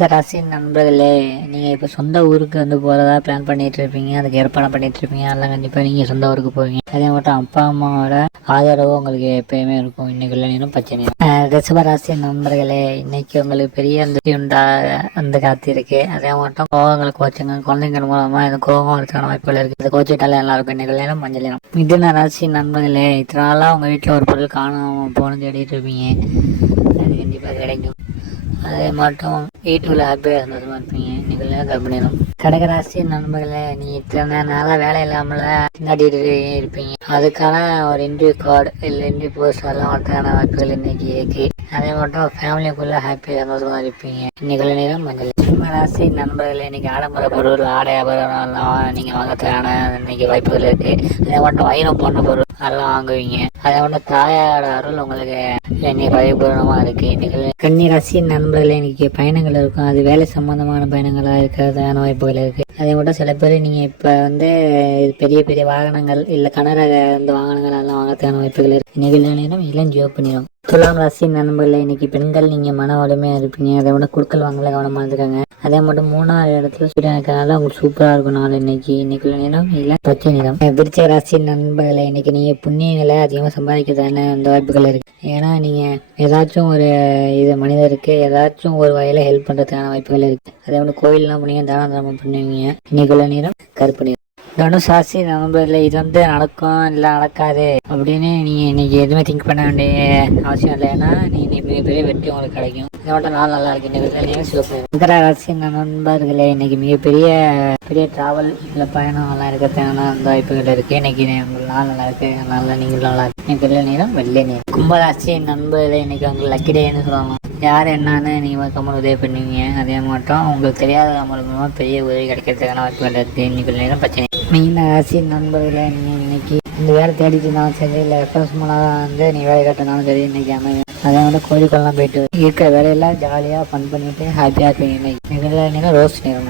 ராசி நண்பர்களே நீங்கள் இப்போ சொந்த ஊருக்கு வந்து போகிறதா பிளான் பண்ணிட்டு இருப்பீங்க அதுக்கு ஏற்பாடு பண்ணிட்டு இருப்பீங்க அதெல்லாம் கண்டிப்பாக நீங்கள் சொந்த ஊருக்கு போவீங்க. அதே மட்டும் அப்பா அம்மாவோட ஆதரவு உங்களுக்கு எப்பயுமே இருக்கும். இன்னைக்கு உள்ள பிரச்சனை ரிஷப ராசி நண்பர்களே இன்னைக்கு உங்களுக்கு பெரிய அந்த உண்டா அந்த காத்து இருக்கு அதே மட்டும் கோவங்களை கோச்சுங்க குழந்தைங்க மூலமா இந்த கோபம் இருக்கிற வாய்ப்புகள் இருக்கு. இதை கோச்சிட்டாலே நல்லா இருக்கும் இன்னைக்கு மஞ்சள் நேரம் மிதுன ராசி நண்பர்களே இத்தனை நாளாக உங்கள் வீட்டில் ஒரு பொருள் காணாமல் போகணும்னு தேடிட்டு இருப்பீங்க. அது கண்டிப்பாக கிடைக்கும். அதே மட்டும் வீட்டுக்குள்ள ஹாப்பியாக சந்தோஷமா இருப்பீங்க இன்னைக்கு கர்ப்பிணிடும் கடகராசி நண்பர்களே நீ இத்தனை நாளாக வேலை இல்லாமல் திண்டாடிட்டு இருப்பீங்க. அதுக்கான ஒரு இன்டர்வியூ கார்டு இல்லை இன்டர்வியூ போஸ்ட் எல்லாம் வரதுக்கான வாய்ப்புகள் இன்னைக்கு இருக்கு. அதே மட்டும் ஃபேமிலிக்குள்ளே ஹாப்பியாக சந்தோஷமாக இருப்பீங்க. இன்னைக்குள்ள நேரம் மஞ்சள் சிம்மராசி நண்பர்களே இன்னைக்கு ஆடம்பர பொருள் ஆடை ஆபரணம் நீங்கள் வாங்கறதுக்கான இன்னைக்கு வாய்ப்புகள் இருக்கு. அதே மட்டும் வைரம் போன பொருள் அதெல்லாம் வாங்குவீங்க. அதே மட்டும் தாயாரோட அருள் உங்களுக்கு இன்னைக்கு பரிபூர்ணமா இருக்கு. இன்னைக்கு கன்னி ராசி நண்பர்களே இன்னைக்கு பயணங்கள் இருக்கும். அது வேலை சம்பந்தமான பயணங்களாக இருக்கிறதான வாய்ப்புகள் இருக்கு. அதே மட்டும் சில பேர் நீங்கள் இப்போ வந்து பெரிய பெரிய வாகனங்கள் இல்லை கனரக இந்த வாகனங்கள் எல்லாம் வாங்கறதுக்கான வாய்ப்புகள் இருக்குது இன்னைக்கு நேரம் இளஞ்சியோ பண்ணிடும் துலாம் ராசி நண்பர்களே இன்னைக்கு பெண்கள் நீங்க மன வலிமையா இருப்பீங்க. அதை விட குடுக்கல் வாங்கல கவனமா இருக்காங்க அதே மட்டும் மூணாவது இடத்துல சூரியன் இருக்கிறனால உங்களுக்கு சூப்பரா இருக்கும் நாள் இன்னைக்கு. இன்னைக்குள்ள நேரம் இல்ல பச்சை நிறம் விருச்ச ராசி நண்பர்களை இன்னைக்கு நீங்க புண்ணியங்களை அதிகமா சம்பாதிக்கிறதான அந்த வாய்ப்புகள் இருக்கு. ஏன்னா நீங்க ஏதாச்சும் ஒரு இது மனிதருக்கு ஏதாச்சும் ஒரு வகையில ஹெல்ப் பண்றதுக்கான வாய்ப்புகள் இருக்கு. அதே மாதிரி கோயில்லாம் பண்ணீங்க தான தர்மம் பண்ணுவீங்க. இன்னைக்கு உள்ள நேரம் கருப்பு தனுசாசி நண்பர்களே இது வந்து நடக்கும் இல்லை நடக்காது அப்படின்னு நீங்கள் இன்றைக்கி எதுவுமே திங்க் பண்ண வேண்டிய அவசியம் இல்லை. ஏன்னா நீ இன்னைக்கு மிகப்பெரிய வெற்றி உங்களுக்கு கிடைக்கும். இதை மட்டும் நாள் நல்லா இருக்கு. இன்னைக்கு நீங்கள் சிவப்பு மகர ராசி நண்பர்களே இன்னைக்கு மிகப்பெரிய பெரிய ட்ராவல் இல்லை பயணம் நல்லா இருக்கிறதுக்கான அந்த வாய்ப்புகள் இருக்குது இன்னைக்கு உங்களுக்கு நாள் நல்லா இருக்கு. நல்லா நீங்கள் நல்லா இருக்கு. இன்னைக்கு வெள்ளை நேரம் வெள்ளை நேரம். கும்பராசி நண்பர்களே இன்னைக்கு உங்களுக்கு லக்கி டேன்னு சொல்லுவாங்க யார் என்னன்னு நீங்கள் கம்மல் உதவி பண்ணுவீங்க. அதே மட்டும் உங்களுக்கு தெரியாத நம்ம மூலமாக பெரிய உதவி கிடைக்கிறதுக்கான வாய்ப்புகள் இருக்கு. இன்னைக்கு நேரம் பிரச்சனை மீன ராசி நண்பர்களே நீங்கள் இன்னைக்கு இந்த வேலை தேடிட்டு இருந்தாலும் சரி இல்லை ரெஃபரன்ஸ் மூலம் வந்து நீ வேலை கட்டினாலும் சரி இன்னைக்கு அமையும் அதே மாதிரி கோழிக்கெல்லாம் போயிட்டு இருக்கிற வேலையெல்லாம் ஜாலியாக ஃபன் பண்ணிட்டு ஹாப்பியாக இருப்பீங்க இன்னைக்கு. நேரம் ரோஸ் நேரம்